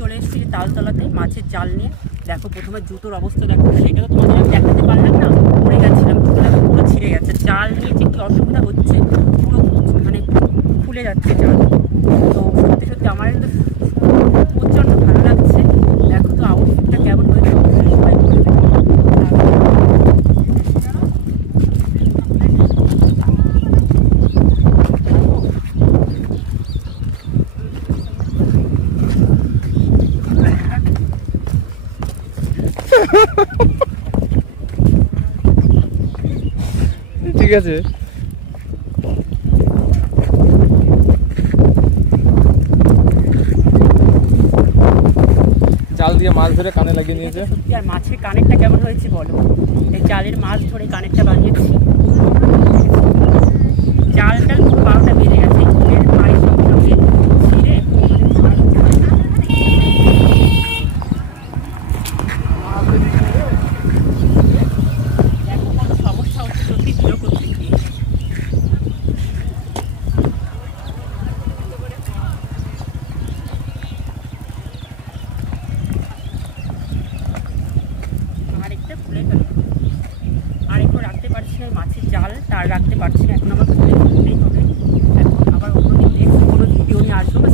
চলে এসেছি তালতলাতে মাছের জাল নিয়ে। দেখো প্রথমে জুতোর অবস্থা দেখো, সেটা তো তোমাদের আমি দেখাতে পারলাম না, পড়ে গেছিলাম, পুরো ছিঁড়ে গেছে। জাল নিয়ে যে কি অসুবিধা হচ্ছে, পুরো মানে খুলে যাচ্ছে জাল। তো সত্যি সত্যি আমার কিন্তু প্রচণ্ড ভালো লাগছে। দেখো তো আউটফিটটা কেমন হয়েছে অবশ্যই সবাই বলবে। ঠিক আছে। জাল দিয়ে মাছ ধরে কানে লাগিয়ে নিয়েছে। সত্যি আর মাছের কানেরটা কেমন হয়েছে বলো? এই জালের মাছ ধরে কানেরটা বানিয়েছি। জালটা পুরো 12টা বেজে গেছে, ফুলের পায়ের সঙ্গে সঙ্গে ছিঁড়ে দেখো কত সমস্যা হচ্ছে সত্যি ভিডিও করতে গিয়ে। আরেকটা খুলে গেল, আরেকটু রাখতে পারছি না মাছের জাল, তার রাখতে পারছি না, এখন আমার খুলে ফেলতেই হবে। এখন আবার অন্য দিন নেক্সট কোনো ভিডিও নিয়ে আসবো।